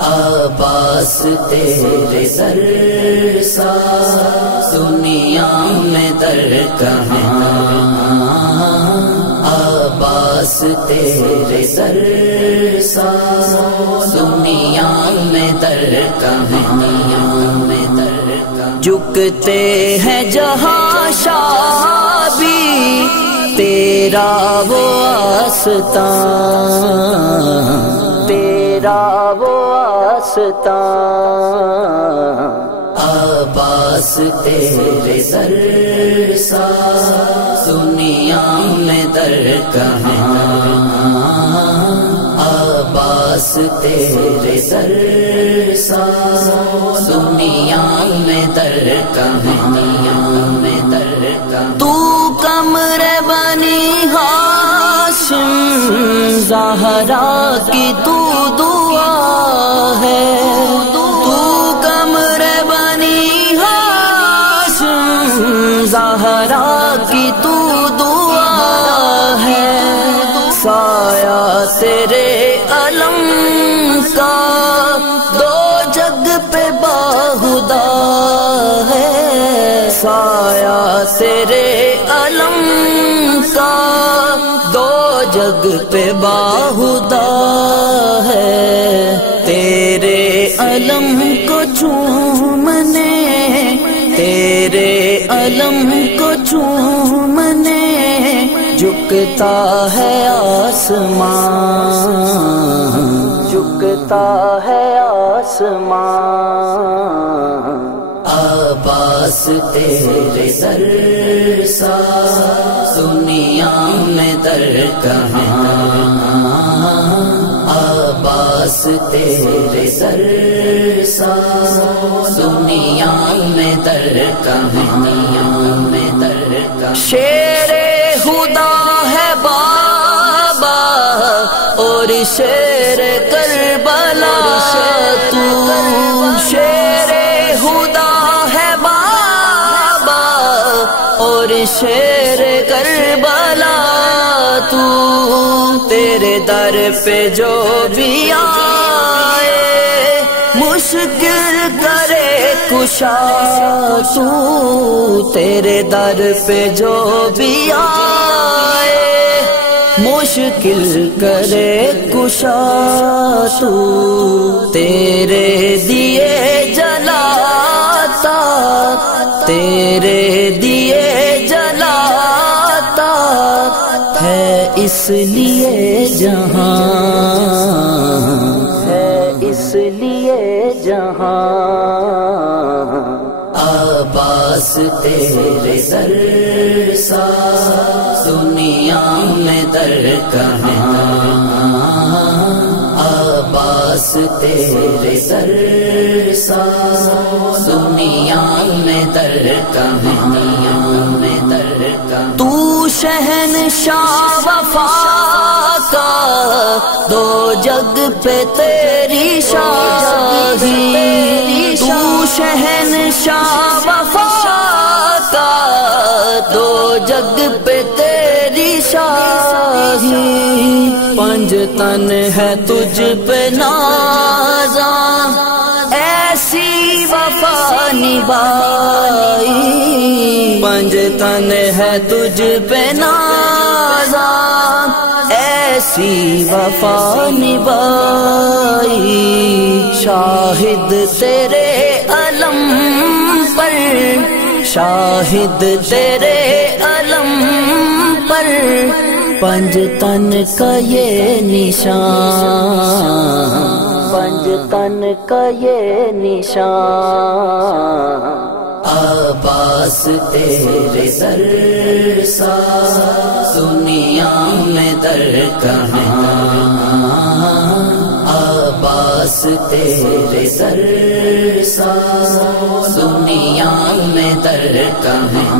عباس تیرے سر سا دنیا میں در کہاں، عباس تیرے سر سا دنیا میں در کہاں، جھکتے ہیں جہاں شاہ بھی تیرا وہ آستان، تیرا وہ آستان، عباس تیرے سر سا دنیا میں در کہاں، عباس تیرے سر سا دنیا میں در کہاں، تو قمر بنی ہاشم زہرا کی تو دعا ہے، تو قمر بنی ہاشم زہرا کی تو دعا ہے، سایہ تیرے علم کا دو جگ پہ باہدا ہے، سایہ تیرے علم کا دو جگ پہ باہدا ہے، تیرے علم کو چومنے، تیرے علم کو چومنے جھکتا ہے آسمان، جھکتا ہے آسمان، عباس تیرے سر سا دنیا میں در کہاں، عباس تیرے سر سا دنیا میں در کہاں، شیر خدا ہے بابا اور شیر کربلا، تو شیر خدا ہے بابا اور شیر کربلا، تو تیرے در پہ جو بھی آئے مشکل کرے کشا، تو تیرے در پہ جو بھی آئے مشکل کرے کشا، تو تیرے دیے جلاتا، تیرے دیے جلاتا ہے اس لیے جہاں، ہے اس لیے جہاں، عباس تیرے سر سا دنیا میں در کہاں، عباس تیرے سر سا دنیا میں در کہاں، تو شہنشاہ وفا کا دو جگ پہ تیری شاہی، تو شہنشاہ وفا کا دو جگ پہ تیری شاہی، پنج تن ہے تجھ پہ نازاں ایسی وفا نبھائی، پنج تن ہے تجھ پہ نازاں ایسی وفا نبھائی، شاہد تیرے علم پر، شاہد تیرے علم پر پنج تن کا یہ نشان، پنج تن کا یہ نشان، عباس تیرے سر سا دنیا میں در کہاں، عباس تیرے سر سا دنیا میں در کہاں،